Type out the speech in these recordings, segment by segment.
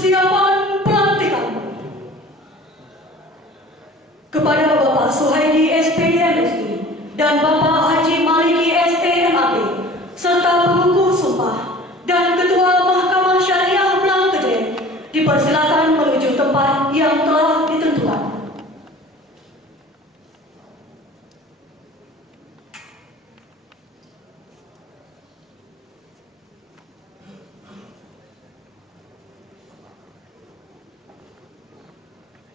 Persiapan pelantikan kepada Bapak Suhaidi SPD MSI dan Bapak Haji Maliki SPMAP serta pengukuh sumpah dan Ketua Mahkamah Syariah Blangkején dipersilakan menuju tempat yang telah ditentukan.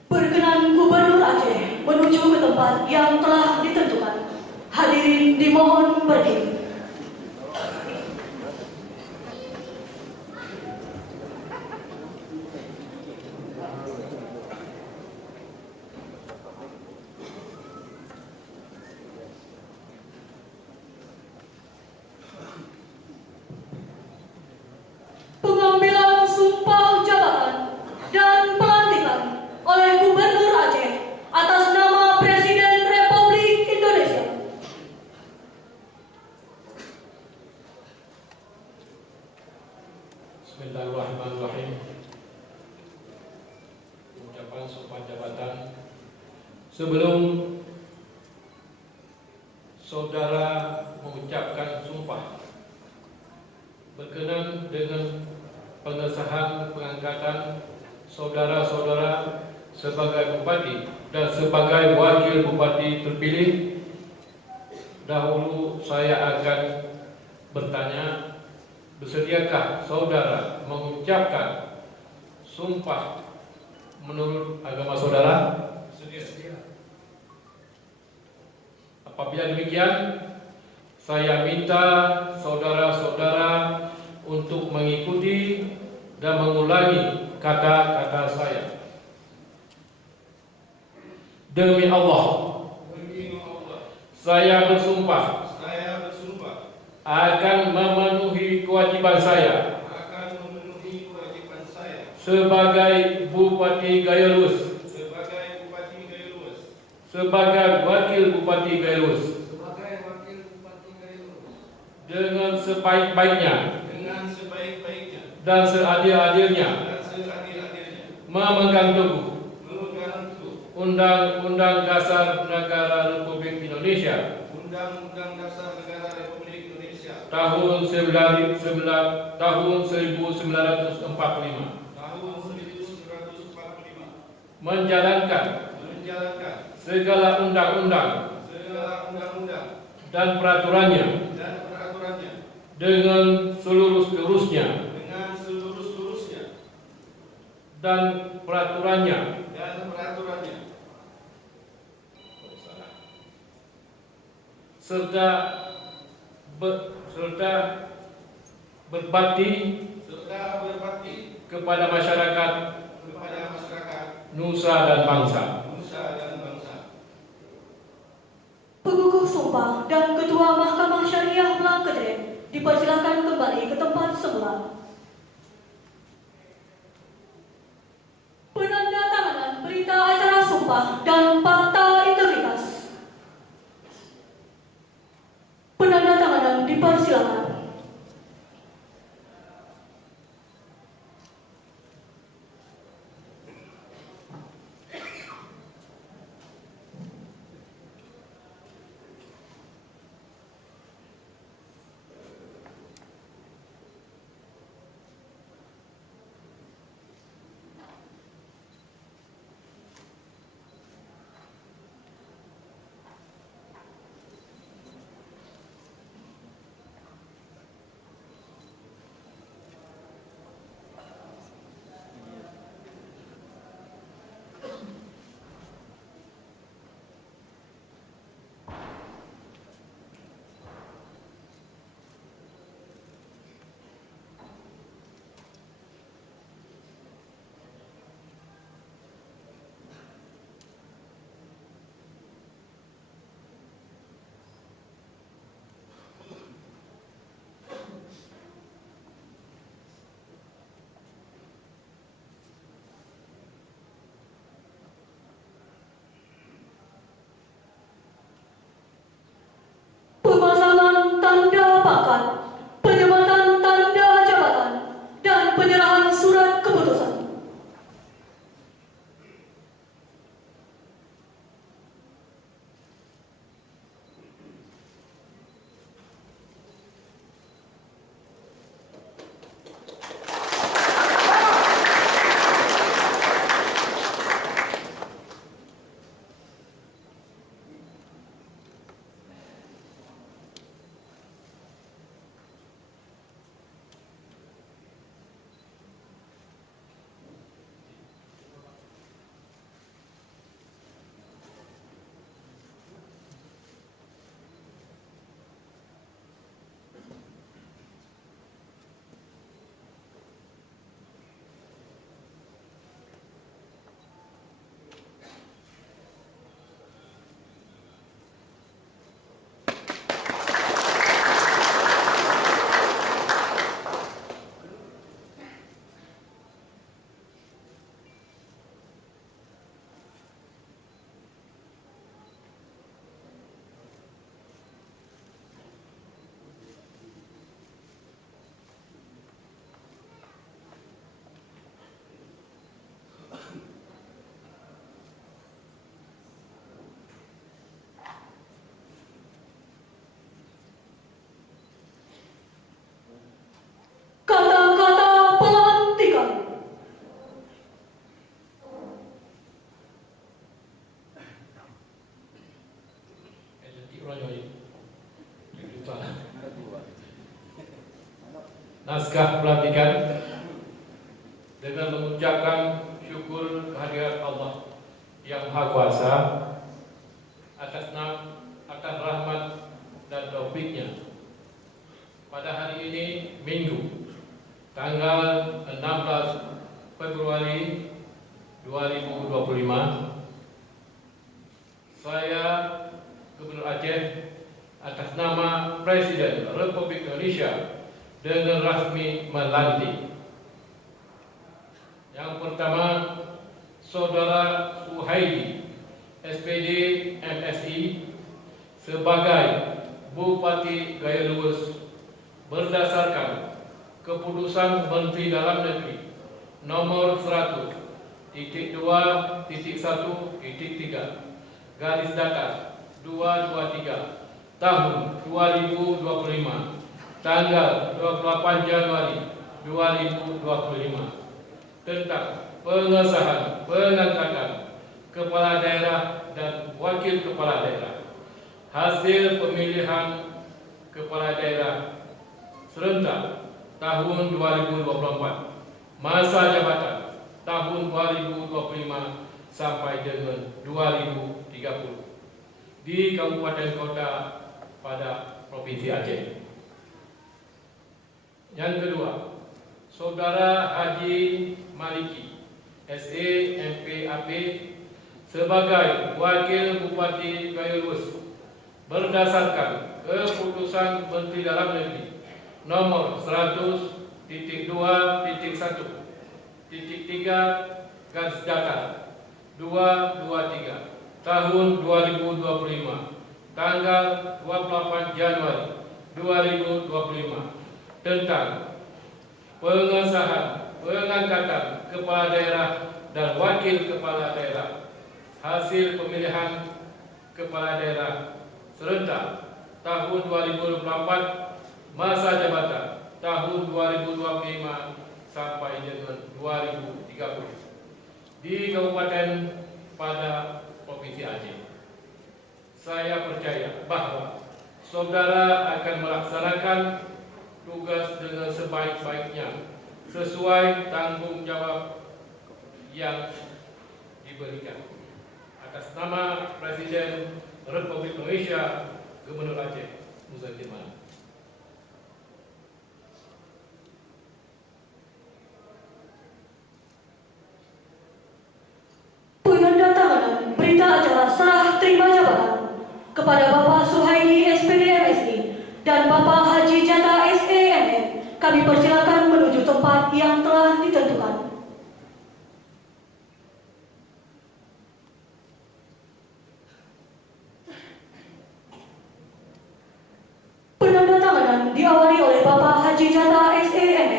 Perkenan Gubernur Aceh menuju ke tempat yang telah ditentukan. Hadirin dimohon berdiri. Pengambilan sumpah jabatan dan pelantikan oleh Gubernur Aceh atas nama Presiden Republik Indonesia. Bismillahirrahmanirrahim. Ucapan sumpah jabatan. Sebelum saudara mengucapkan sumpah, berkenan dengan pengesahan pengangkatan saudara-saudara sebagai bupati dan sebagai wakil bupati terpilih. Dahulu saya akan bertanya, bersediakah saudara mengucapkan sumpah menurut agama saudara? Sedia. Apabila demikian, saya minta saudara-saudara untuk mengikuti dan mengulangi kata-kata saya. Demi Allah, saya bersumpah akan memenuhi kewajiban saya sebagai Bupati Gayo sebagai wakil Bupati Gayo dengan sebaik-baiknya dan seadil-adilnya memegang teguh Undang-Undang Dasar Negara Republik Indonesia tahun 1945, menjalankan segala undang-undang dan peraturannya dengan seluruh-seluruhnya dan peraturannya serta berbakti kepada masyarakat nusa dan bangsa. Pengukuh sumpah dan Ketua Mahkamah Syariah Blangkején dipersilakan kembali ke tempat semula. Penandatanganan berita acara sumpah dan fakta integritas. Penandatanganan dipersilakan. naskah pelantikan dengan mengucapkan syukur kehadirat Allah yang Maha Kuasa atas rahmat dan taufiknya. Pada hari ini Minggu tanggal 16 Februari 2025, saya Gubernur Aceh atas nama Presiden Republik Indonesia dengan rasmi melantik. Yang pertama, Saudara Suhaidi SPD MSI sebagai Bupati Gaya Luwes berdasarkan Keputusan Menteri Dalam Negeri nomor 100.2.1.3 garis datar 223 tahun 2025 tanggal 28 Januari 2025 tentang pengesahan pengangkatan kepala daerah dan wakil kepala daerah, hasil pemilihan kepala daerah serentak tahun 2024, masa jabatan tahun 2025 sampai dengan 2030 di kabupaten kota pada Provinsi Aceh. Yang kedua, Saudara Haji Maliki SE MPAP sebagai Wakil Bupati Gaya Luwes berdasarkan Keputusan Menteri Dalam Negeri nomor 100.2.1.3 garis datar 223 tahun 2025 tanggal 28 Januari 2025 tentang pengesahan pengangkatan kepala daerah dan wakil kepala daerah, hasil pemilihan kepala daerah serentak tahun 2024, masa jabatan tahun 2025 sampai dengan 2030 di kabupaten pada Provinsi Aceh. Saya percaya bahwa saudara akan melaksanakan tugas dengan sebaik-baiknya sesuai tanggung jawab yang diberikan. Atas nama Presiden Republik Indonesia, Gubernur Aceh Muzakir Manak. Penandatanganan berita acara serah terima jabatan kepada Bapak Suhaidi SPD MSI dan Bapak Haji Jata SEMM. Kami persilakan menuju tempat yang telah ditentukan. Penandatanganan diawali oleh Bapak Haji Jata SEMM.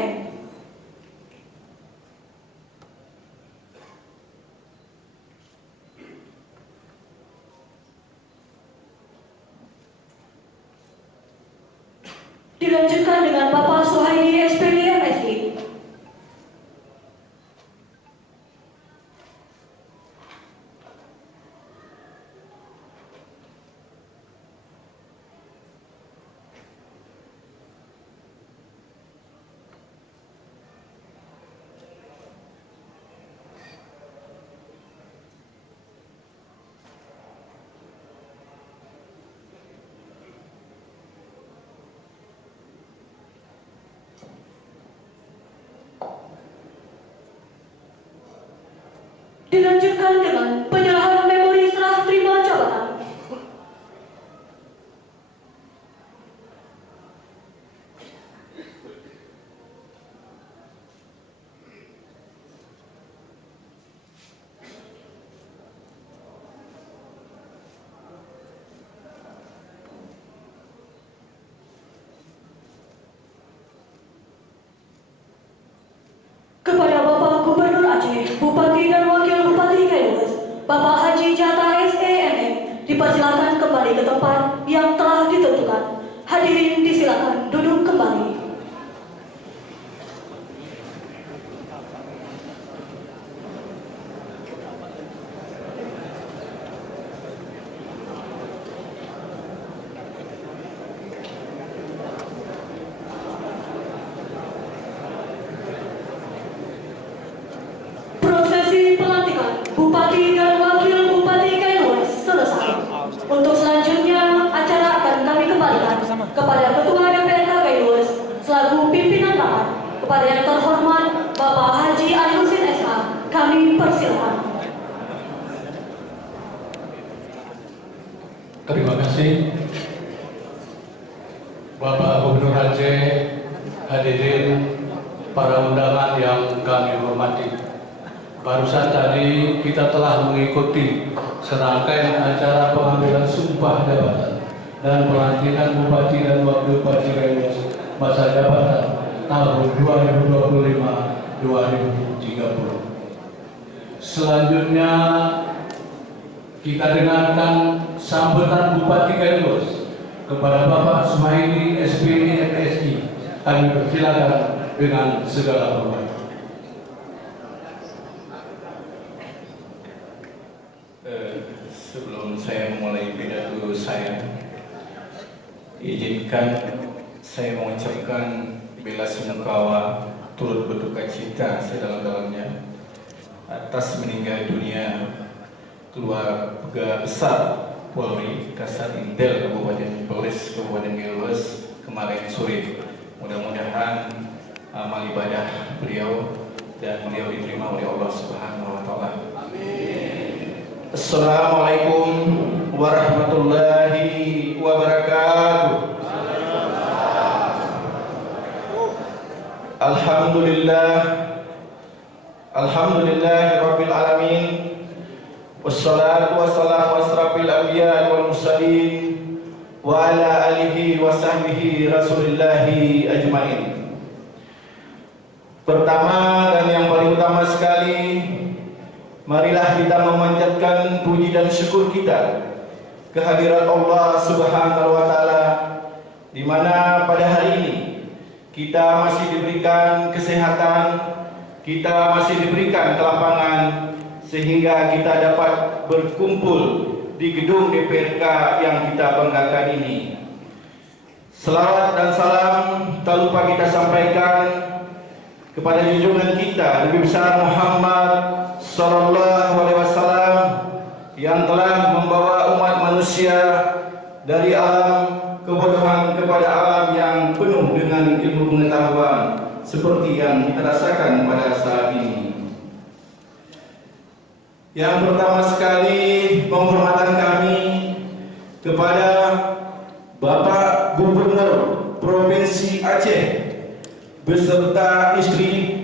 Dilanjutkan dengan Bapak Suhaidi SPD MSI. Dilanjutkan dengan penyerahan memori serah terima jabatan. Kepada Bapak Gubernur Aceh, Bupati dan Wakil Bupati Gaya Luwes, Kepada yang terhormat Bapak Haji Ali Husin SH, kami persilakan. Terima kasih Bapak Gubernur Aceh, hadirin para undangan yang kami hormati. Barusan tadi kita telah mengikuti serangkaian acara pengambilan sumpah jabatan dan pelantikan Bupati dan Wakil Bupati Leluas masa jabatan tahun 2025-2030. Selanjutnya kita dengarkan sambutan Bupati Leluas kepada Bapak Suhaidi SPD MSI. Kami persilakan dengan segala hormat. Sebelum saya memulai pidato saya, izinkan saya mengucapkan bela sungkawa turut berduka cita sedalam-dalamnya atas meninggal dunia keluarga besar Polri Kasat Intel Kabupaten Polres Kabupaten Leluas kemarin sore. Mudah-mudahan amal ibadah beliau dan beliau diterima oleh Allah Subhanahu wa taala. Assalamualaikum warahmatullahi wabarakatuh. Alhamdulillah rabbil alamin. Wassalatu wassalamu asrafil anbiya wal mursalin wa ala alihi wa sahbihi rasulillahi ajmain. Pertama dan yang paling utama sekali, marilah kita memanjatkan puji dan syukur kita kehadirat Allah Subhanahu wa taala, di mana pada hari ini kita masih diberikan kesehatan, kita masih diberikan kelapangan sehingga kita dapat berkumpul di gedung DPRK yang kita banggakan ini. Selawat dan salam tak lupa kita sampaikan kepada junjungan kita Nabi besar Muhammad Sallallahu Alaihi Wasallam yang telah membawa umat manusia dari alam kebodohan kepada alam yang penuh dengan ilmu pengetahuan seperti yang kita rasakan pada saat ini. Yang pertama sekali, penghormatan kami kepada Bapak Gubernur Provinsi Aceh beserta istri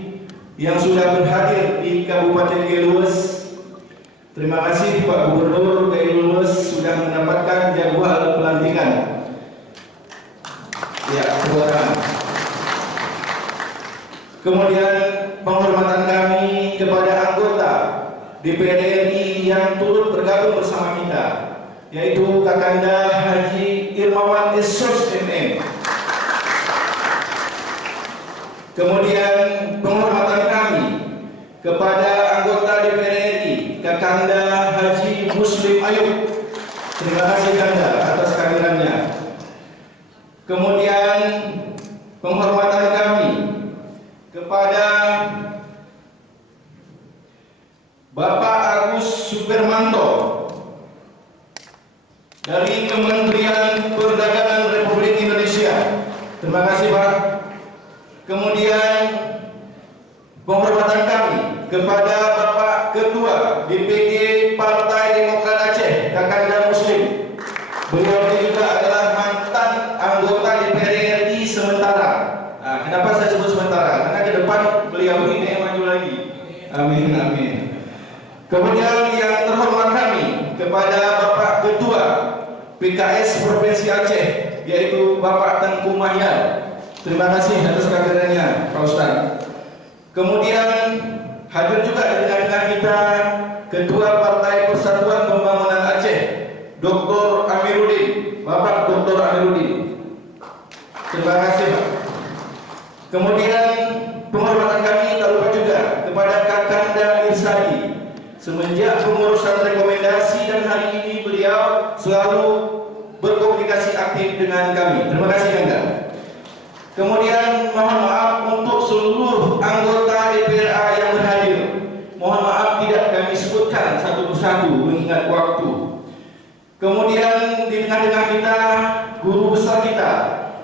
yang sudah berhadir di Kabupaten Leluas. Terima kasih Pak Gubernur Leluas sudah mendapatkan jadwal pelantikan. Ya, silakan. Kemudian penghormatan kami kepada anggota DPR RI yang turut bergabung bersama kita, yaitu Kakanda Haji Irmawan Esos MM. Kemudian penghormatan kami kepada anggota DPR RI Kakanda Haji Muslim Ayub. Terima kasih Kanda atas kehadirannya. Kemudian penghormatan kami kepada Bapak Agus Supermanto dari Kementerian Perdagangan Republik Indonesia. Terima kasih Pak. Kemudian penghormatan kami kepada Bapak Ketua DPD Partai Demokrat Aceh, Kakanda Muslim. Beliau juga adalah mantan anggota DPR RI sementara. Nah, kenapa saya sebut sementara? Karena ke depan beliau ini maju lagi. Amin, amin. Kemudian yang terhormat kami kepada Bapak Ketua PKS Provinsi Aceh, yaitu Bapak Tengku Mahyar. Terima kasih atas kehadirannya, Pak Ustaz. Kemudian hadir juga di tengah-tengah kita Ketua Partai Persatuan Pembangunan Aceh, Dr. Amiruddin, Bapak Dr. Amiruddin. Terima kasih, Pak. Kemudian penghormatan kami tak lupa juga kepada Kakanda Irsadi. Semenjak pengurusan rekomendasi dan hari ini beliau selalu berkomunikasi aktif dengan kami. Terima kasih Kakanda. Kemudian mohon maaf untuk seluruh anggota DPRA yang berhadir. Mohon maaf tidak kami sebutkan satu persatu mengingat waktu. Kemudian di tengah-tengah kita guru besar kita,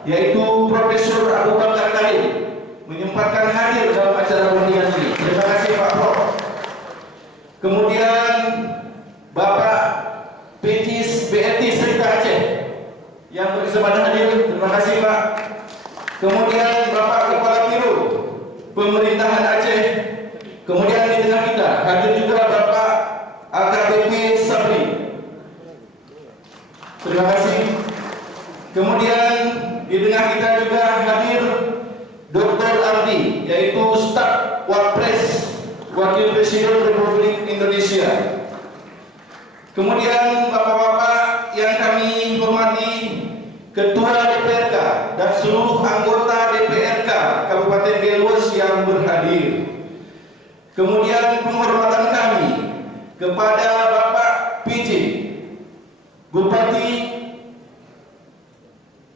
yaitu Profesor Abu Bakar Karim, menyempatkan hadir dalam acara undian ini. Terima kasih Pak Prof. Kemudian Bapak Pejis BRT Serta Aceh yang berkesempatan hadir. Terima kasih Pak. Kemudian Bapak Kepala Biro Pemerintahan Aceh. Kemudian di tengah kita hadir juga Bapak AKBP Sabri. Terima kasih. Kemudian di tengah kita juga hadir Dr. Ardi, yaitu staf Wapres Wakil Presiden Republik Indonesia. Kemudian bapak-bapak yang kami hormati, Ketua DPRK dan seluruh anggota DPRK Kabupaten Gaylues yang berhadir. Kemudian penghormatan kami kepada Bapak PJ Bupati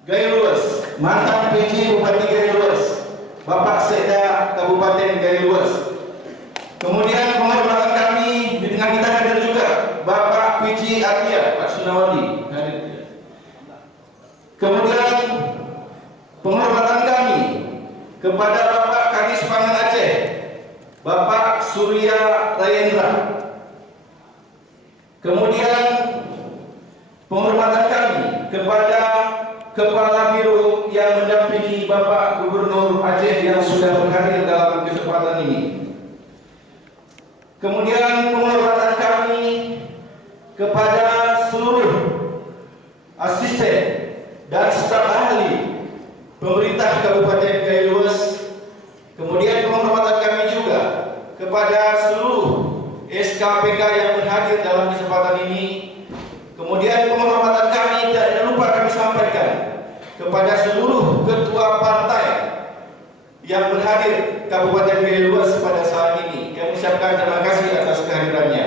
Gaylues, mantan PJ Bupati Gaylues, Bapak Sekda Kabupaten Gaylues. Kemudian penghormatan kami di tengah kita hadir juga Bapak PJ Adia, Pak Sunawadi hadir. Kemudian penghormatan kami kepada Bapak Kadis Pangan Aceh, Bapak Surya Rayendra. Kemudian penghormatan kami kepada Kepala Biro yang mendampingi Bapak Gubernur Aceh yang sudah berhadir dalam kesempatan ini. Kemudian penghormatan kami kepada seluruh asisten dan staf ahli pemerintah Kabupaten Gaylues. Kemudian penghormatan kami juga kepada seluruh SKPK yang berhadir dalam kesempatan ini. Kemudian penghormatan kami tidak lupa kami sampaikan kepada seluruh ketua partai yang berhadir Kabupaten Gaylues pada saat ini. Kami ucapkan terima kasih atas kehadirannya.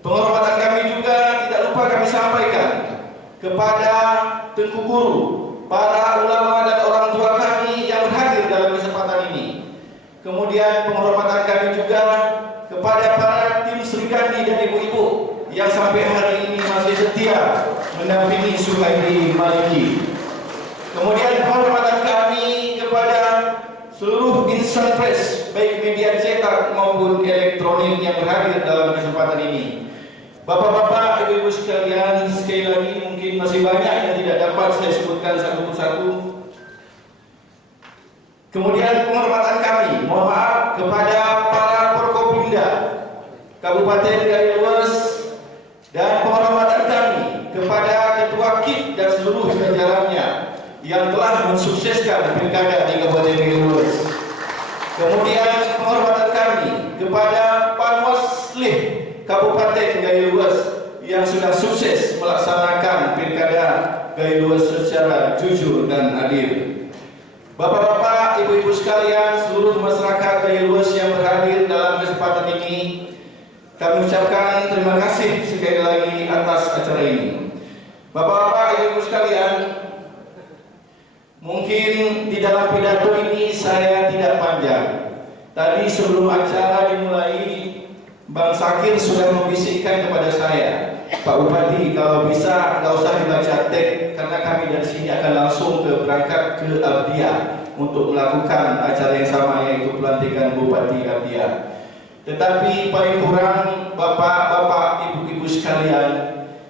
Penghormatan kami juga tidak lupa kami sampaikan kepada Tengku Guru, para ulama dan orang tua kami yang berhadir dalam kesempatan ini. Kemudian penghormatan kami juga kepada para tim Sri Kandi dan ibu-ibu yang sampai hari ini masih setia mendampingi Suhaili Maliki. Kemudian penghormatan kami kepada seluruh insan pers, baik media cetak maupun elektronik yang berhadir dalam kesempatan ini. Bapak-bapak, ibu-ibu sekalian, sekali lagi mungkin masih banyak yang tidak dapat saya sebutkan satu persatu. Kemudian penghormatan kami, mohon maaf, kepada para Forkopimda Kabupaten Gaylues, dan penghormatan kami kepada Ketua KIP dan seluruh jajarannya yang telah mensukseskan pilkada di Kabupaten Gaylues. Kemudian penghormatan kami kepada Panwaslih Kabupaten Gaylues yang sudah sukses melaksanakan pilkada Gaylues secara jujur dan adil. Bapak-bapak, ibu-ibu sekalian, seluruh masyarakat Gaylues yang berhadir dalam kesempatan ini, kami ucapkan terima kasih sekali lagi atas acara ini. Bapak-bapak, ibu-ibu sekalian, mungkin di dalam pidato ini saya tidak panjang. Tadi sebelum acara dimulai, Bang Sakir sudah membisikkan kepada saya, Pak Bupati, kalau bisa nggak usah dibaca teks, karena kami dari sini akan langsung berangkat ke Abdia untuk melakukan acara yang sama, yaitu pelantikan Bupati Abdia. Tetapi paling kurang bapak-bapak, ibu-ibu sekalian,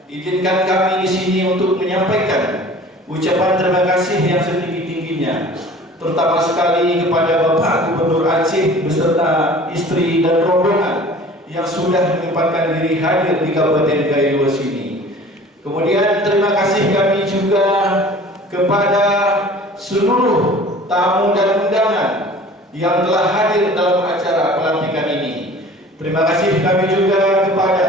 izinkan kami di sini untuk menyampaikan ucapan terima kasih yang setinggi-tingginya, terutama sekali kepada Bapak Gubernur Aceh beserta istri dan rombongan yang sudah menyempatkan diri hadir di Kabupaten Gaylues ini. Kemudian terima kasih kami juga kepada seluruh tamu dan undangan yang telah hadir dalam acara pelantikan ini. Terima kasih kami juga kepada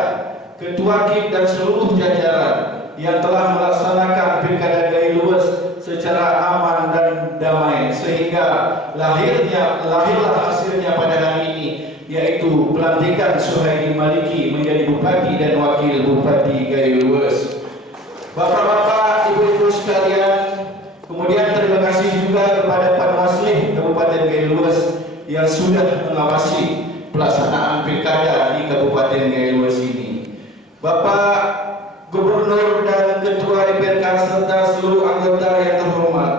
Ketua KIP dan seluruh jajaran yang telah melaksanakan pilkada Gaylues secara aman dan damai, sehingga lahirlah hasilnya pada hari ini, yaitu pelantikan Suhaili Maliki menjadi Bupati dan Wakil Bupati Gaylues. Bapak-bapak, ibu-ibu sekalian, kemudian terima kasih juga kepada Panwaslih Kabupaten Gaylues yang sudah mengawasi pelaksanaan pilkada di Kabupaten Gaylues ini. Bapak Gubernur dan Ketua DPRK serta seluruh anggota yang terhormat,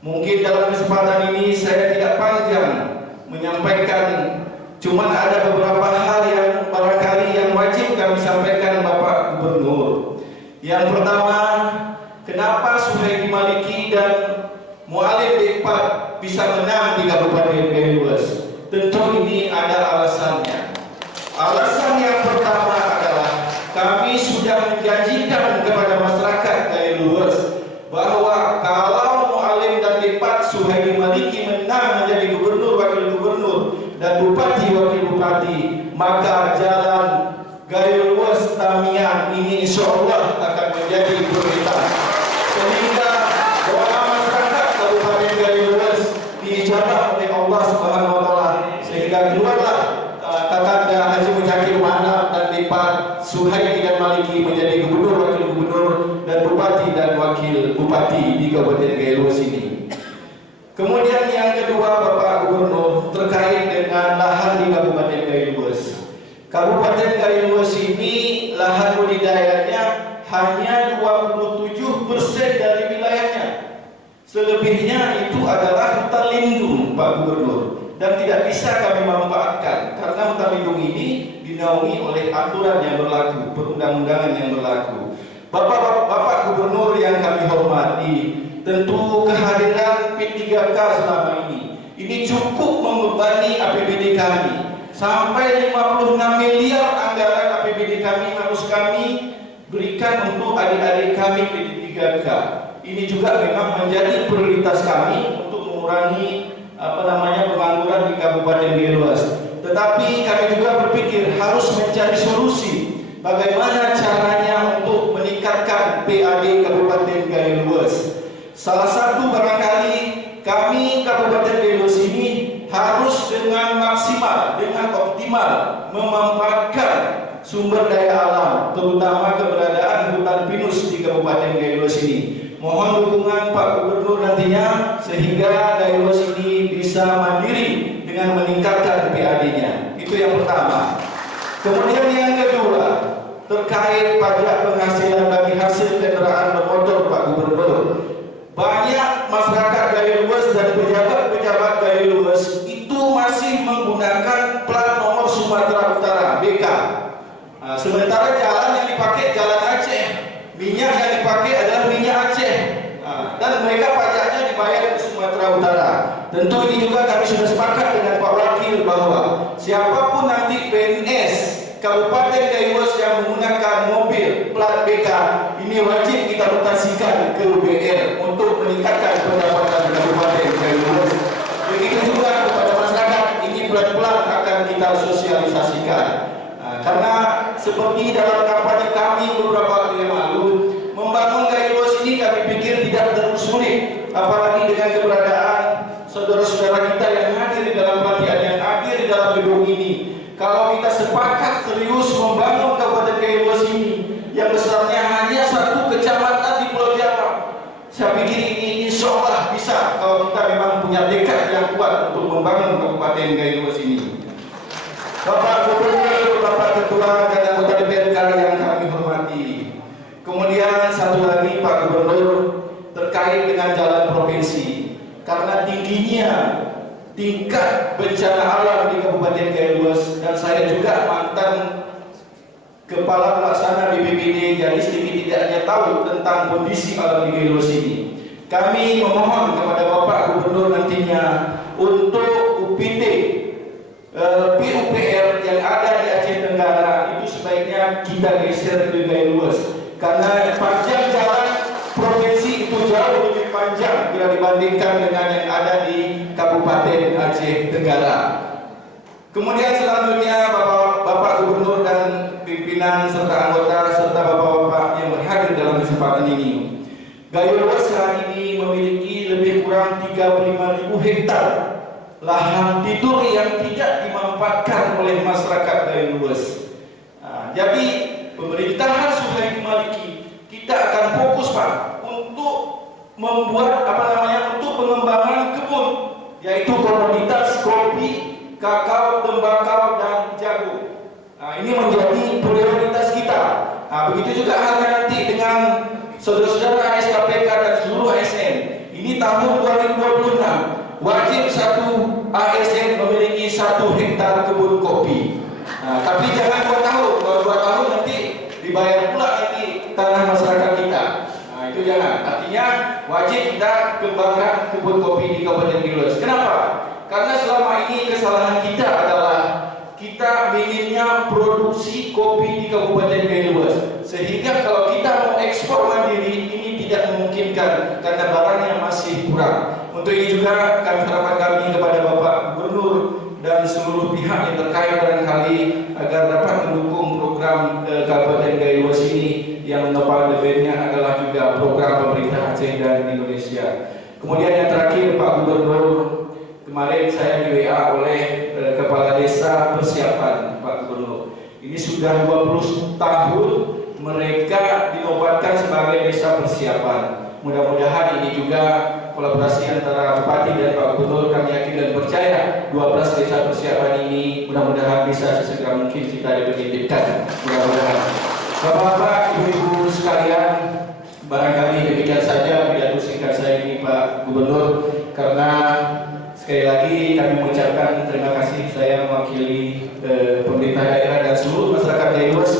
mungkin dalam kesempatan ini saya tidak panjang menyampaikan, cuman ada beberapa hal yang barangkali yang wajib kami sampaikan Bapak Gubernur. Yang pertama, kenapa Suhaidi Maliki dan Mualim Dikpat bisa menang di Kabupaten Gaya Luas? Tentu ini ada alasannya. Alasan yang pertama adalah kami sudah menjanjikan kepada masyarakat Gaya Luas bahwa kalau Mualim dan Dikpat Suhaidi Maliki menang menjadi gubernur, wakil gubernur, dan bupati, wakil bupati, maka jalan Gaya Luas Tamiang ini insya Allah akan menjadi prioritas. Sehingga doa masyarakat Kabupaten Gaya Luas diijabah oleh Allah Subhanahu Wa Taala, sehingga keluarlah Kakanda Haji Mujahid Manap dan Dikpat Suhaidi dan Maliki menjadi gubernur, wakil gubernur, dan bupati dan wakil bupati di Kabupaten Gaya Luas ini. Kemudian yang kedua Bapak Gubernur, terkait dengan lahan di Kabupaten Gaya Luas. Kabupaten Gaya Luas ini lahan budidayanya hanya 27% dari wilayahnya. Selebihnya itu adalah hutan lindung Pak Gubernur, dan tidak bisa kami manfaatkan karena hutan lindung ini dinaungi oleh aturan yang berlaku, perundang-undangan yang berlaku. Bapak Gubernur yang kami hormati, tentu kehadiran P3K selama ini cukup membebani APBD kami. Sampai 56 miliar anggaran APBD kami harus kami berikan untuk adik-adik kami P3K. Ini juga memang menjadi prioritas kami untuk mengurangi pengangguran di Kabupaten Gaya Luas. Tetapi kami juga berpikir harus mencari solusi bagaimana caranya untuk meningkatkan PAD Kabupaten Gaya Luas. Salah satu barangkali kami Kabupaten Gaya Luas ini harus dengan maksimal, dengan optimal memanfaatkan sumber daya alam, terutama keberadaan hutan pinus di Kabupaten Gaya Luas ini. Mohon dukungan Pak Gubernur nantinya sehingga Gaya Luas ini bisa mandiri dengan meningkatkan PAD-nya. Itu yang pertama. Kemudian yang kedua, terkait pajak penghasilan bagi hasil kendaraan bermotor Pak Gubernur. Banyak masyarakat Gaya Luas dan pejabat-pejabat Gaya Luas itu masih menggunakan plat nomor Sumatera Utara BK. Sementara jalan yang dipakai jalan Aceh, minyak yang dipakai adalah minyak Aceh, dan mereka pajaknya dibayar di Sumatera Utara. Tentu ini juga kami sudah sepakat dengan Pak Wakil bahwa siapapun nanti PNS Kabupaten Gaya Luas yang menggunakan mobil plat BK ini wajib kita mutasikan ke UBR untuk meningkatkan pendapatan Kabupaten Gaya Luas. Begitu juga kepada masyarakat, ini pelan-pelan akan kita sosialisasikan. Karena seperti dalam kampanye kami beberapa waktu yang lalu, membangun Gaya Luas ini kami pikir tidak terlalu sulit, apalagi dengan keberadaan saudara-saudara kita yang hadir di dalam pelatihan, yang hadir di dalam gedung ini. Kalau kita sepakat serius membangun Kabupaten Gaya Luas ini yang besarnya hanya satu kecamatan di Pulau Jawa, saya pikir ini insya Allah bisa kalau kita memang punya tekad yang kuat untuk membangun Kabupaten Gaya Luas ini. Bapak Gubernur, Bapak Ketua dan anggota DPRK yang kami hormati. Kemudian satu lagi Pak Gubernur, terkait dengan jalan provinsi. Karena tingginya tingkat bencana alam di Kabupaten Gaya Luas, dan saya juga mantan Kepala Pelaksana BPBD, jadi sedikit tidaknya tahu tentang kondisi alam di Gaya Luas ini. Kami memohon kepada Bapak Gubernur nantinya untuk UPT PUPR yang ada di Aceh Tenggara itu sebaiknya kita geser ke Gaya Luas, karena panjang jalan provinsi itu jauh lebih panjang bila dibandingkan dengan yang ada di Kabupaten Aceh Tenggara. Kemudian selanjutnya Bapak Gubernur dan pimpinan serta anggota serta bapak-bapak yang berhadir dalam kesempatan ini, Gaya Luas saat ini memiliki lebih kurang 35.000 hektar lahan tidur yang tidak dimanfaatkan oleh masyarakat Gaya Luas. Jadi pemerintahan Suhaidi Maliki kita akan fokus Pak untuk membuat untuk pengembangan kebun, yaitu komoditas kopi, kakao, tembakau, dan jagung. Ini menjadi prioritas kita. Begitu juga halnya nanti dengan saudara-saudara ASKPK dan seluruh ASN. Ini tahun 2026 wajib satu ASN memiliki mempunyai 1 hektar kebun kopi. Nah, tapi jangan 2 tahun, kalau 2 tahun nanti dibayar pula nanti tanah masyarakat kita. Nah, itu jangan. Artinya wajib kita kembangkan kebun kopi di Kabupaten Giluas. Kenapa? Karena selama ini kesalahan kita adalah kita minimnya produksi kopi di Kabupaten Giluas. Sehingga kalau kita mau ekspor mandiri ini tidak memungkinkan karena barangnya masih kurang. Untuk ini juga harapan kami kepada Bapak Gubernur dan seluruh pihak yang terkait barangkali agar dapat mendukung program Kabupaten Giluas ini yang notabene-nya adalah juga program pemerintah Aceh dan Indonesia. Kemudian yang terakhir Pak Gubernur, kemarin saya di WA oleh Kepala Desa Persiapan Pak Gubernur. Ini sudah 20 tahun mereka dinobatkan sebagai desa persiapan. Mudah-mudahan ini juga kolaborasi antara Bupati dan Pak Gubernur, kami yakin dan percaya 12 desa persiapan ini mudah-mudahan bisa sesegera mungkin kita definitifkan. Mudah-mudahan. Bapak-bapak, ibu-ibu sekalian, barangkali demikian saja pidato singkat saya ini Pak Gubernur, karena sekali lagi kami mengucapkan terima kasih saya mewakili pemerintah daerah dan seluruh masyarakat Giluas.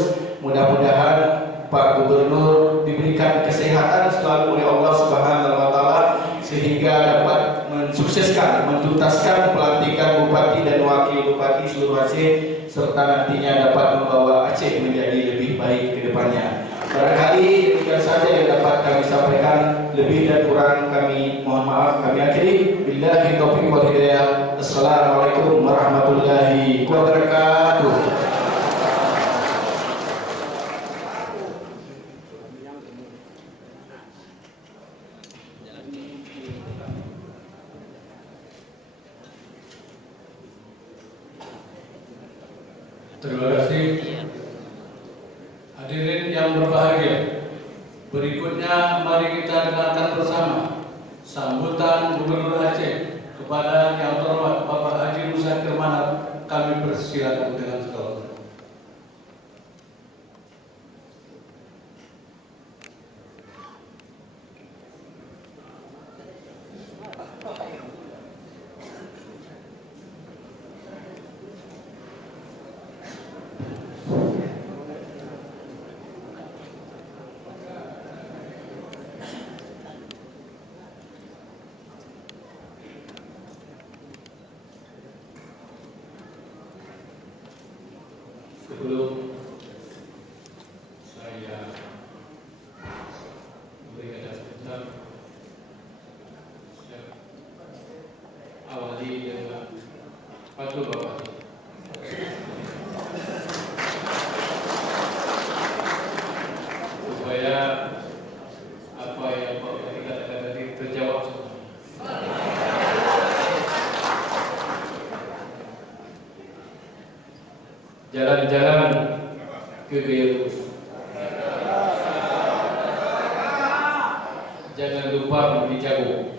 Mudah-mudahan Pak Gubernur diberikan kesehatan selalu oleh Allah Subhanahu wa taala sehingga dapat mensukseskan, mentuntaskan pelantikan bupati dan wakil bupati seluruh Aceh serta nantinya dapat membawa Aceh menjadi lebih baik ke depannya. Barangkali demikian saja yang dapat kami sampaikan, lebih dan kurang kami mohon maaf. Kami akhiri billahi taufiq wal hidayah. Assalamualaikum warahmatullahi wabarakatuh. Terima kasih. Hadirin yang berbahagia, berikutnya mari kita dengarkan bersama sambutan Gubernur Aceh kepada Yang Terhormat Bapak Haji Muzakir Manap. Kami persilakan dengan segala hormat. Sebelum saya memberi kata sebentar, saya awali dengan patuh Bapak. Supaya apa yang Pak Bupati katakan tadi terjawab semua. Jalan-jalan ke Giluas. Jangan lupa membeli jagung.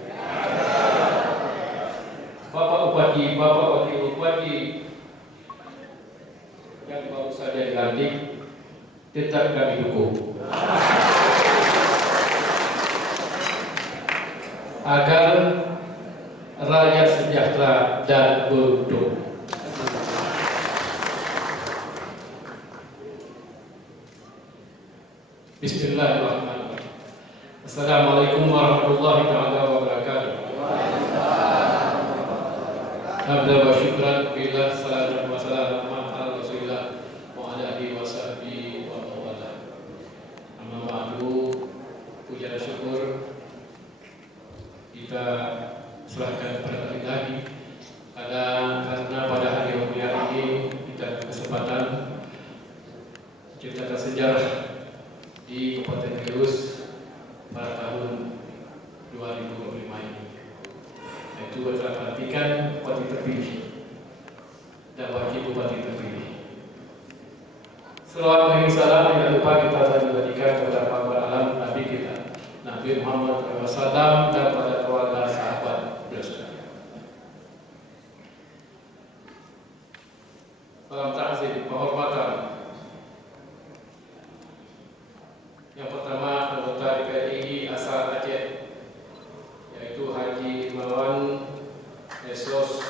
Bapak Bupati, Bapak Wakil Bupati yang baru saja dilantik, tetap kami dukung agar rakyat sejahtera dan beruntung. Bismillahirrahmanirrahim. Assalamualaikum warahmatullahi wabarakatuh. Hamdan wa syukran billah, salatu wa salam ala Rasulillah wa ala alihi wa sahbihi wa mawala. Amma ba'du, puja dan syukur kita serahkan kepada Allah karena pada hari yang mulia ini kita berkesempatan menceritakan sejarah di Kabupaten Giluas pada tahun 2025 ini, yaitu telah pelantikan bupati terpilih dan wakil bupati terpilih. Selawat dan salam tidak lupa kita sampaikan kepada para alam Nabi kita, Nabi Muhammad SAW, dan pada keluarga sahabat beliau sekalian. Salam ta'zim, penghormatan. Yang pertama, anggota DPRI asal Aceh, yaitu Haji Imawan Esos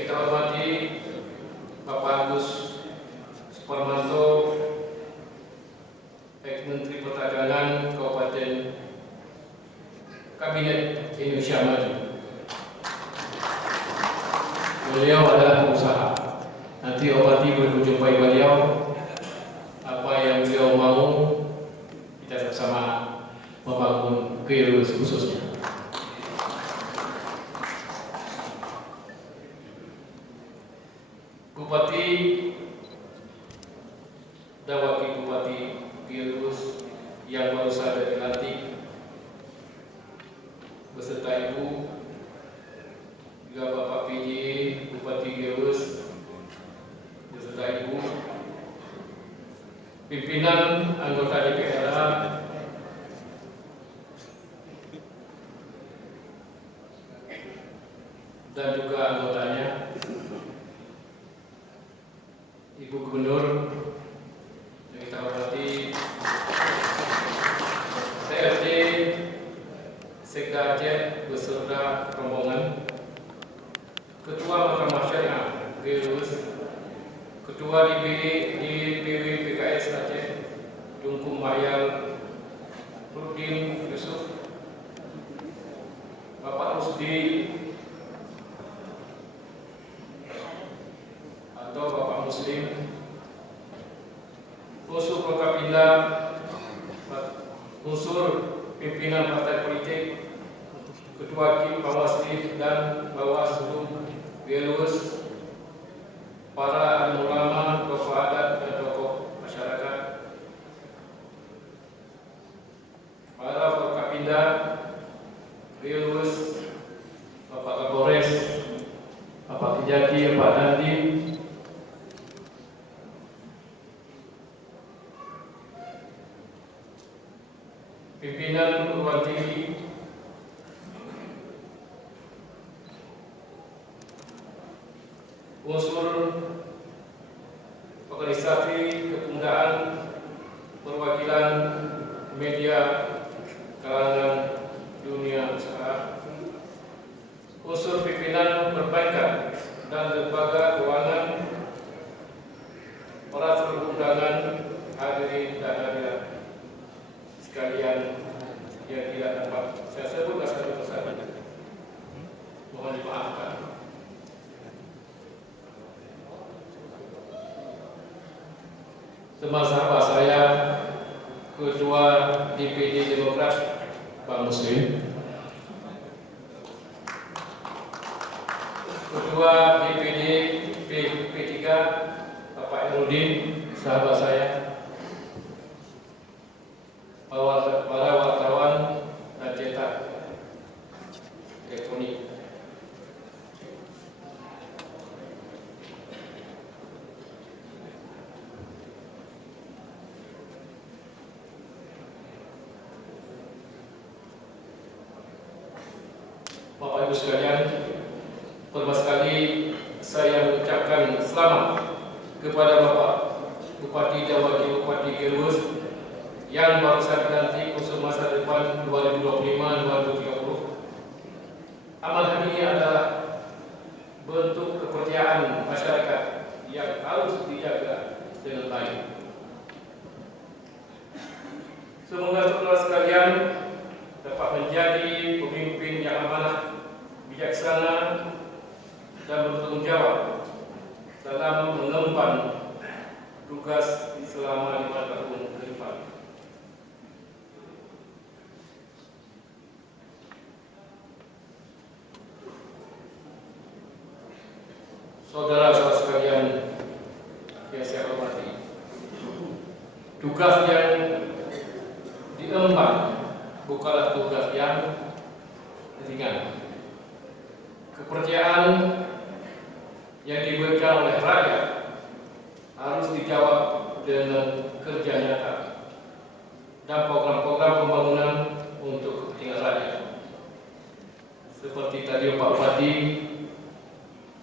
kita hormati Bapak Agus Suparmanto, Ex-Menteri Perdagangan Kabupaten Kabinet Indonesia Maju. Beliau adalah pengusaha. Nanti Bupati boleh menjumpai beliau. Apa yang beliau mau, kita bersama membangun Kirus khususnya. Bupati dan Wakil Bupati Kirus yang baru saja dilantik beserta Ibu, juga Bapak PJ Bupati Kirus beserta Ibu, pimpinan anggota DPR dan juga anggotanya, Ibu Gubernur yang kita hormati, TRT Sekda Aceh beserta rombongan, Ketua Mahkamah Syariah Kirus, Ketua DPW PKS Aceh Tungku Mayal Rudin Yusuf, Bapak Rusdi atau Bapak Muslim, unsur Prokapinda, unsur pimpinan partai politik, Ketua Kim Bawaslu dan Bawaslu Kirus, para ulama, tokoh adat dan tokoh masyarakat, para Prokapinda Kirus, Bapak Kapolres, Bapak Kejati, Pak Dandim, pimpinan perguruan tinggi, unsur organisasi kepemudaan, perwakilan media kalangan dunia usaha, unsur pimpinan perbankan dan lembaga keuangan, para tamu undangan, hadirin dan hadirat sekalian yang tidak dapat saya sebutkan satu persatu, mohon dimaafkan. Teman sahabat saya, Ketua DPD Demokrat Pak Muslim, Ketua DPD P3 Bapak Nurdin, sahabat saya, para wartawan dan cetak elektronik, Bapak Ibu sekalian, pertama sekali saya mengucapkan selamat kepada Bapak Bupati dan Wakil Bupati Kirus yang baru saja dilantik untuk masa depan 2025-2030. Amanah ini adalah bentuk kepercayaan masyarakat yang harus dijaga dengan baik. Semoga saudara sekalian dapat menjadi pemimpin yang amanah, bijaksana, dan bertanggung jawab dalam mengemban tugas selama 5 tahun ke depan. Saudara-saudara sekalian yang saya hormati, tugas yang diemban bukanlah tugas yang ringan. Kepercayaan yang diberikan oleh rakyat harus dijawab dengan kerja nyata dan program-program pembangunan untuk kepentingan rakyat. Seperti tadi Pak Bupati,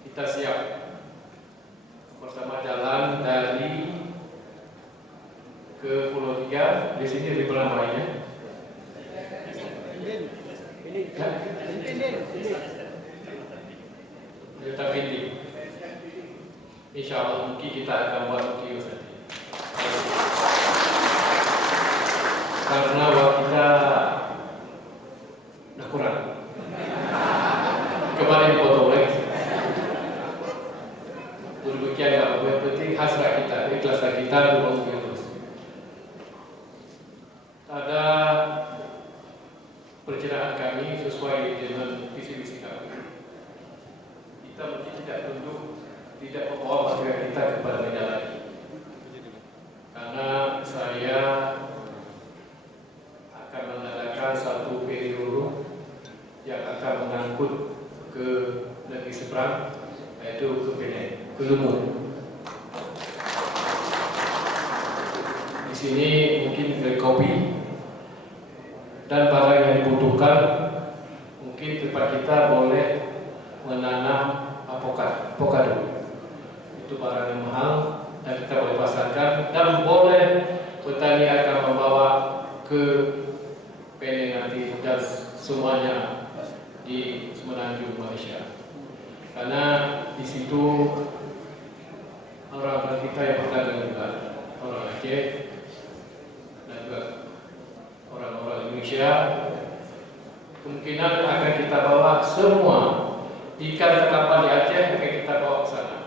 kita siap bersama jalan dari ke Pulau 3, di sini di namanya. Delta Pindi. insya Allah mungkin kita akan buat video nanti. Karena waktu kita dah kurang. Kemarin dipotong lagi. Demikian ya, yang penting hasrat kita, ikhlasan kita untuk terus. Ada perencanaan kami sesuai dengan visi-visi kami. Kita mungkin tidak tunduk, tidak membawa masyarakat kita kepada media lagi. Karena saya akan mengadakan satu periode yang akan mengangkut ke negeri seberang, yaitu ke Penang, ke Lumut. Di sini mungkin kedai kopi dan barang yang dibutuhkan, mungkin tempat kita boleh menanam avocado. Itu barang yang mahal dan kita boleh pasarkan, dan boleh petani akan membawa ke Penang nanti dan semuanya di Semenanjung Malaysia. Karena di situ orang-orang kita yang berdagang juga, orang Aceh dan juga orang-orang Indonesia, kemungkinan akan kita bawa semua ikan tangkapan di Aceh akan kita bawa ke sana.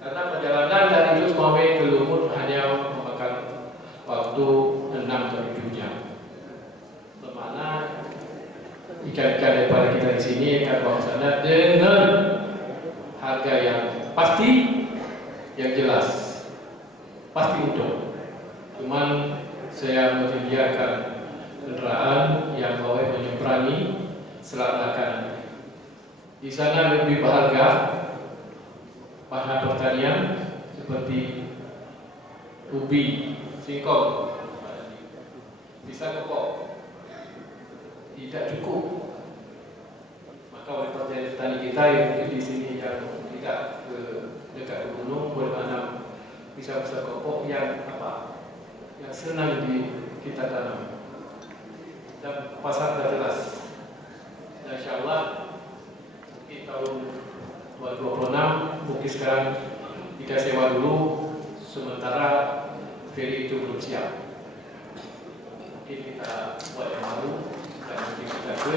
Karena perjalanan dari Jus Mawai ke Lumut hanya memakan waktu 6 sampai 7 jam. Bermakna ikan-ikan daripada kita di sini akan bawa ke sana dengan harga yang pasti, yang jelas, pasti untung. Cuman saya menyediakan kendaraan yang boleh menyeberangi Selat Melaka. Di sana lebih berharga bahan pertanian seperti ubi, singkong, pisang kepok tidak cukup. Maka oleh petani kita yang mungkin di sini yang tidak dekat ke gunung boleh tanam pisang-pisang kepok yang yang senang kita tanam. Dan pasar sudah jelas. Dan insyaallah mungkin tahun 2026 mungkin sekarang kita sewa dulu sementara feri itu belum siap. Mungkin kita buat yang baru dan mungkin kita ke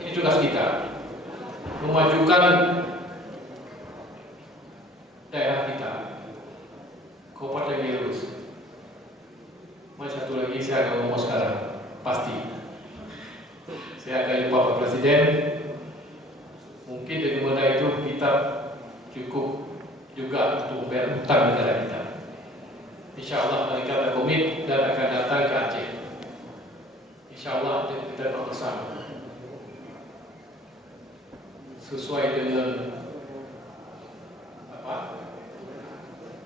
ini tugas kita memajukan daerah kita, Kabupaten Gelurus. Satu lagi saya akan ngomong sekarang, pasti saya akan jumpa Pak Presiden. Mungkin dengan mudah itu kita cukup juga untuk membayar utang negara kita. Insya Allah mereka berkomit dan akan datang ke Aceh. Insya Allah kita bersama sesuai dengan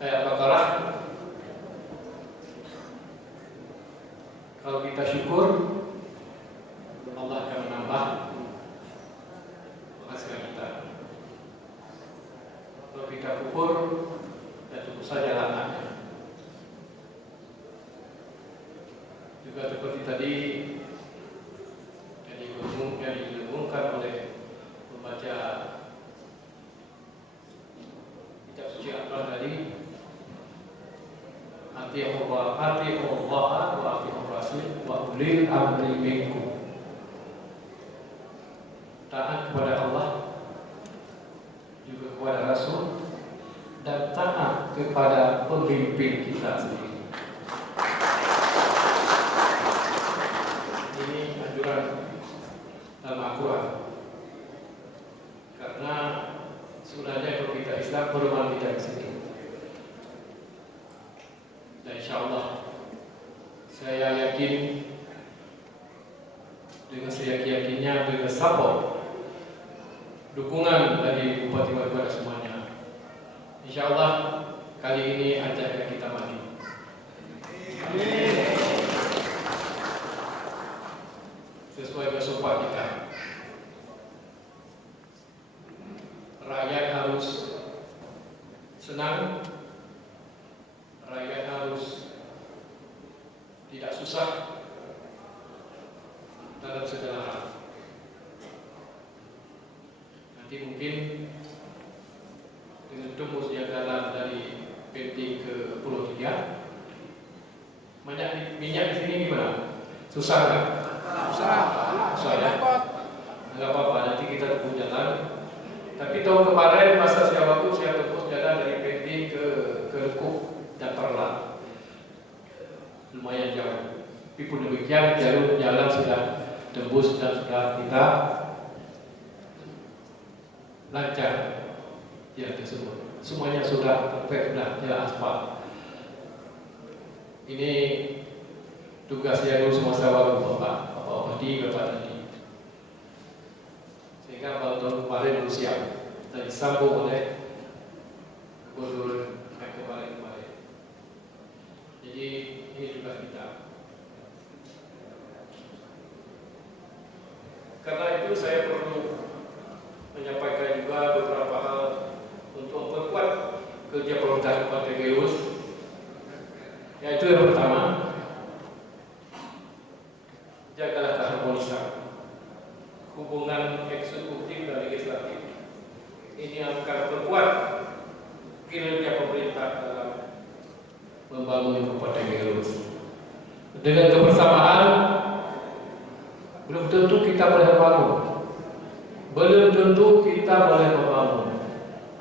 ayat Baqarah. Kalau kita syukur, Allah akan menambah penghasilan kita. Kalau kita kufur, ya tunggu saja laknatnya. Juga seperti tadi yang diumumkan oleh membaca kitab suci Al-Quran tadi, atii'u Allah wa atii'ur Rasul wa ulil amri minkum. Taat kepada Allah, juga kepada Rasul, dan taat kepada pemimpin kita sendiri. Ini anjuran dalam Al-Quran. Karena sebenarnya kalau kita Islam perumahan kita di situ. Dan insya Allah saya yakin dengan seyakin-yakinnya, dengan support dukungan dari Bupati Wali semuanya, insya Allah kali ini Aceh akan kita maju. Sesuai dengan sumpah kita, rakyat harus senang, rakyat harus tidak susah dalam segala hal. Nanti mungkin dengan tembus yang dalam dari penting ke Pulau Tiga, minyak di sini gimana? Susah nggak? Susah ya? Nggak apa-apa, nanti kita tunggu jalan. Tapi tahun kemarin masa saya waktu saya tembus jalan dari penting ke Lekuk dan Perla, lumayan jauh. Tapi pun demikian jalur jalan sudah tembus dan sudah kita lancar ya tersebut. Semuanya sudah perfect, sudah jalan aspal. Ini tugas saya dulu semasa waktu Bapak Bupati, Bapak Tadi. Sehingga kalau tahun kemarin belum siap dan disambung oleh Gubernur kemarin. Jadi ini tugas kita. Karena itu saya perlu menyampaikan juga beberapa hal untuk memperkuat kerja pemerintah Kabupaten Gelus. Yaitu yang pertama, jagalah keharmonisan hubungan eksekutif dan legislatif. Ini akan memperkuat kinerja pemerintah dalam membangun Kabupaten Gelus. Dengan kebersamaan, belum tentu kita boleh membangun. Belum tentu kita boleh membangun.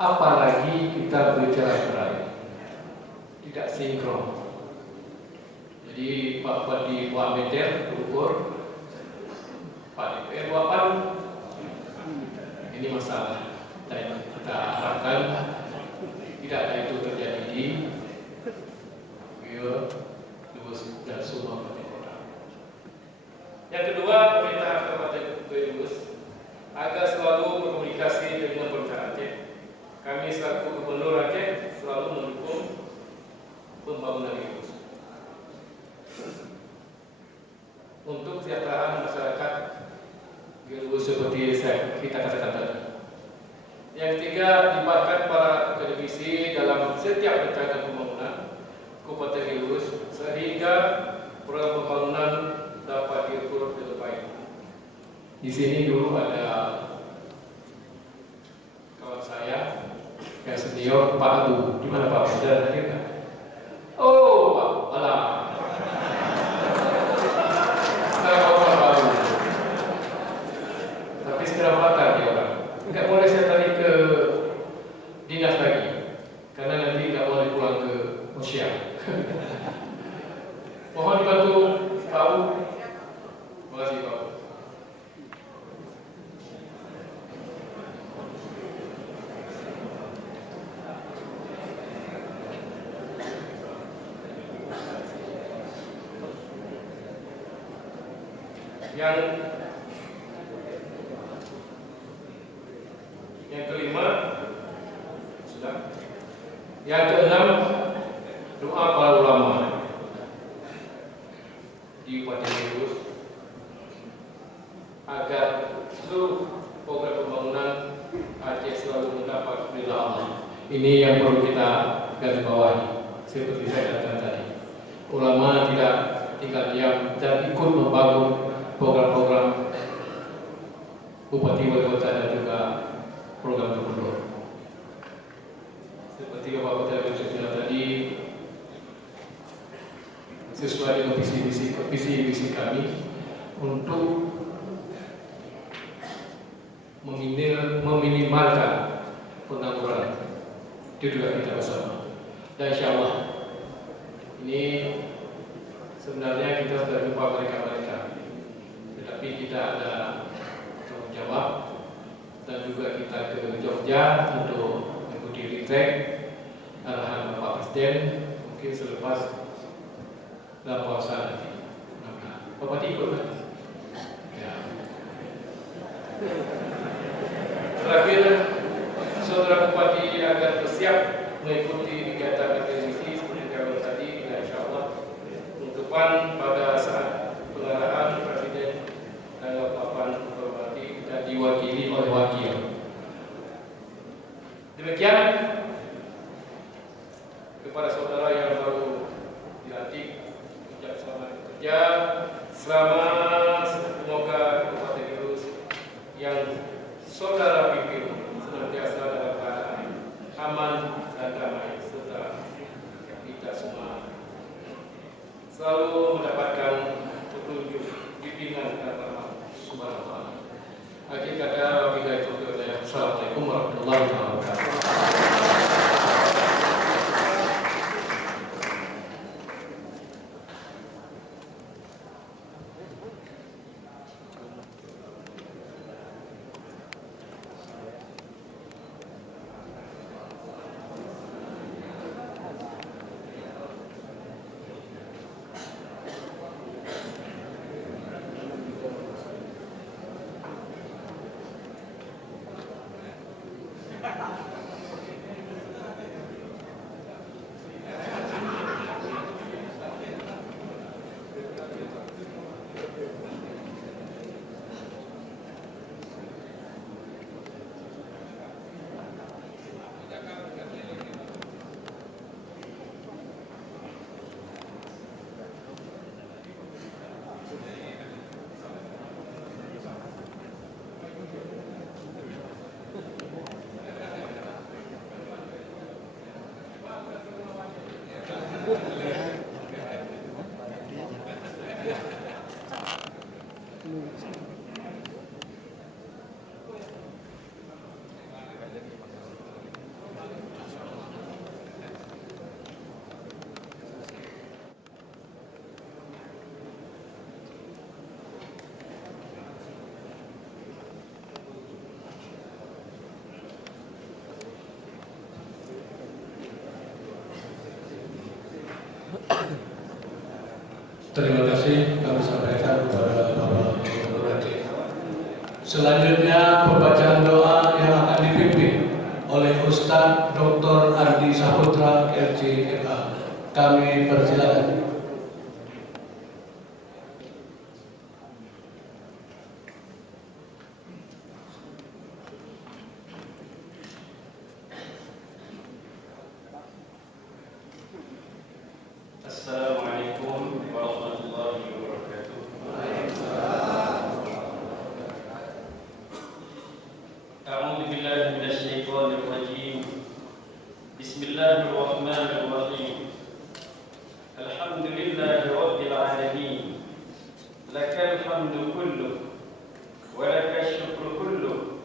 Apalagi kita bercerai-berai. Tidak sinkron. Jadi Pak Bupati buat meter terukur, Pak DPR buat palu. Ini masalah. Dan kita harapkan tidak ada itu terjadi di Lubus dan Sumba Kabupaten Kota. Yang kedua, pemerintah Kabupaten Lubus agar selalu berkomunikasi dengan pemerintah Aceh. Kami selaku Gubernur Aceh selalu mendukung pembangunan Lubus. Untuk kesejahteraan masyarakat Lubus seperti kita katakan tadi. Yang ketiga, libatkan para akademisi dalam setiap rencana pembangunan Kabupaten Lubus sehingga program pembangunan dapat diukur dengan baik. Di sini dulu ada kawan saya yang senior, Pak Abu. Di mana Pak? Sudah hadir kan? Oh, Pak, alah. Saya Pak Abu. Tapi segera melangkah dia orang. Enggak boleh saya tarik ke dinas lagi, karena nanti enggak boleh pulang ke Musia. Mohon dibantu Pak Abu. Terima kasih Pak Abu. Yang kelima sudah. Yang keenam, doa para ulama di Kabupaten Lubus agar seluruh program pembangunan Aceh selalu mendapat ridha Allah. Ini yang perlu kita garis bawahi. Seperti saya katakan tadi, ulama tidak tinggal diam dan ikut membangun program-program Bupati Wali Kota dan juga program gubernur. Seperti Bapak Bupati bilang tadi, sesuai dengan visi kami untuk meminimalkan pengangguran. Itu juga kita bersama. Dan insya Allah ini sebenarnya kita sudah jumpa mereka-mereka, tetapi kita ada tanggung jawab dan juga kita ke Jogja untuk mengikuti retreat arahan Bapak Presiden mungkin selepas dalam puasa nanti. Bapak ikut kan? Ya. Terakhir, Saudara Bupati agar bersiap mengikuti kegiatan akademisi seperti kami tadi, dan insya Allah untuk pada saat pengarahan Presiden dan Bapak Bupati dan diwakili oleh wakil. Demikian kepada saudara yang baru dilantik, ucap selamat bekerja, selamat, semoga Kabupaten Gelus yang saudara pimpin senantiasa dalam keadaan aman dan damai serta kita semua selalu mendapatkan petunjuk bimbingan dari Allah Subhanahu wa taala. Akhir kata, wabillahi taufiq wal hidayah. Assalamualaikum warahmatullahi wabarakatuh. Terima kasih kami sampaikan kepada Bapak Gubernur Aceh. Selanjutnya pembacaan doa yang akan dipimpin oleh Ustadz Dr. Ardi Saputra LCMA. Kami persilakan. Assalamualaikum warahmatullahi wabarakatuh. A'udzu billahi minasyaitonir rajim. Bismillahirrahmanirrahim. Alhamdulillahi rabbil alamin. Lakal hamdu kulluh wa lakal syukru kulluh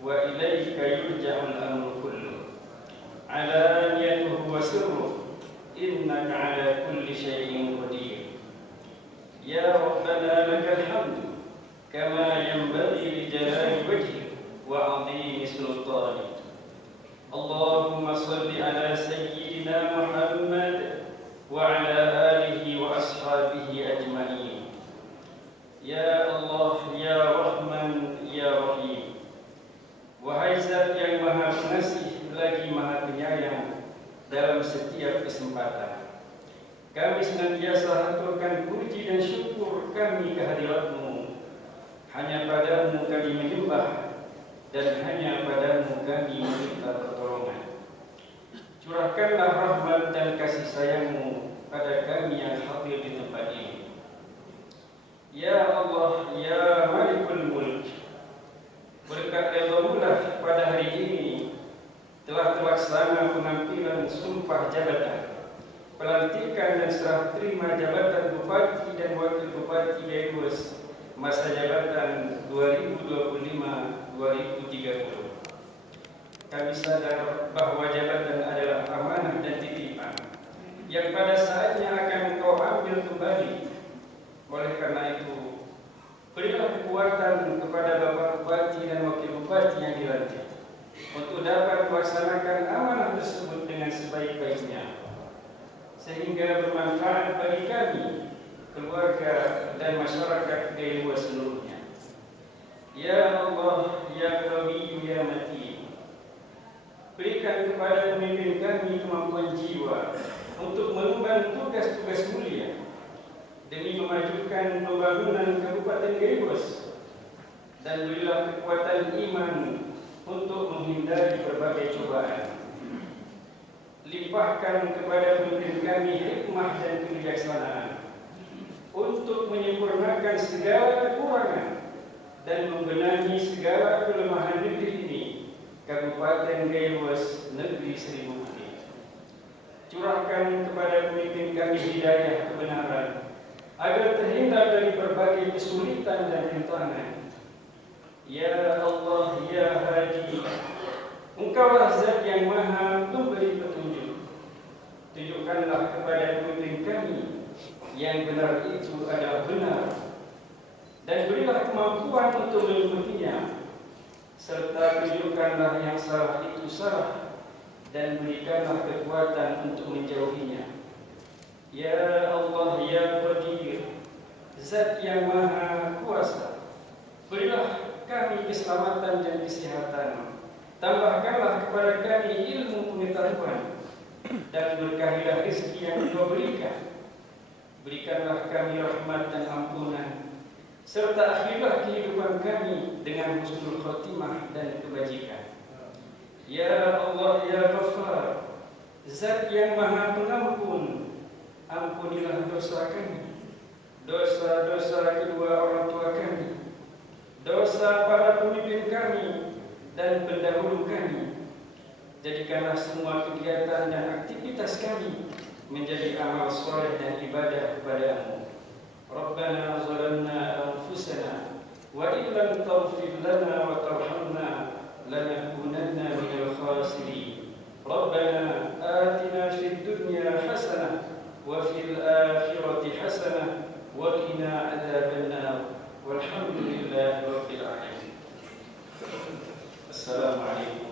wa ilaika yurja'ul amru kulluh. Alaniyatuhu wa sirruh إنك على كل شيء قدير يا ربنا لك الحمد كما ينبغي لجلال وجهك وعظيم سلطانك اللهم صل على سيدنا محمد وعلى آله وأصحابه أجمعين يا الله يا رحمن يا رحيم wahai Zat yang Maha Pengasih lagi Maha Penyayang dalam setiap kesempatan kami senantiasa haturkan puji dan syukur kami kehadirat-Mu. Hanya Padamu kami menyembah dan hanya Padamu kami meminta pertolongan. Curahkanlah rahmat dan kasih sayang-Mu pada kami yang hadir di tempat ini. Ya Allah, ya Malikul Mulk, berkat ridha-Mu lah pada hari ini telah terlaksana pengambilan sumpah jabatan, pelantikan dan serah terima jabatan Bupati dan Wakil Bupati Dailues masa jabatan 2025-2030. Kami sadar bahwa jabatan adalah amanah dan titipan yang pada saatnya akan Engkau ambil kembali. Oleh karena itu, berilah kekuatan kepada Bapak Bupati dan Wakil Bupati yang dilantik untuk dapat melaksanakan amanah tersebut dengan sebaik-baiknya, sehingga bermanfaat bagi kami, keluarga dan masyarakat Dailues seluruhnya. Ya Allah, ya Qawi, ya Matin, berikan kepada pemimpin kami kemampuan jiwa untuk mengemban tugas-tugas mulia demi memajukan pembangunan Kabupaten Dailues, dan berilah kekuatan iman untuk menghindari berbagai cobaan. Limpahkan kepada pemimpin kami hikmah dan kebijaksanaan untuk menyempurnakan segala kekurangan dan membenahi segala kelemahan negeri ini, Kabupaten Gaya Luas, Negeri Seribu Putih. Curahkan kepada pemimpin kami hidayah kebenaran, agar terhindar dari berbagai kesulitan dan rintangan. Ya Allah, Ya Hadi, Engkaulah Zat yang Maha memberi petunjuk. Tunjukkanlah kepada pemimpin kami yang benar itu adalah benar, dan berilah kemampuan untuk mengikutinya, serta tunjukkanlah yang salah itu salah, dan berikanlah kekuatan untuk menjauhinya. Ya Allah, Ya Qadir, Zat yang Maha Kuasa, berilah kami keselamatan dan kesehatan. Tambahkanlah kepada kami ilmu pengetahuan, dan berkahilah rezeki yang Engkau berikan. Berikanlah kami rahmat dan ampunan, serta akhirilah kehidupan kami dengan husnul khotimah dan kebajikan. Ya Allah, Ya Ghaffar, Zat yang Maha Pengampun, ampunilah dosa kami, dosa-dosa kedua orang tua kami, dosa para pemimpin kami dan pendahulu kami. Jadikanlah semua kegiatan dan aktivitas kami menjadi amal soleh dan ibadah kepada-Mu. Rabbana zalamna anfusana wa illam taghfir lana wa tarhamna lanakunanna minal khasirin. Rabbana atina fid dunya hasanah wa fil akhirati hasanah wa qina adzabannar. Walhamdulillahi rabbil alamin. Assalamualaikum.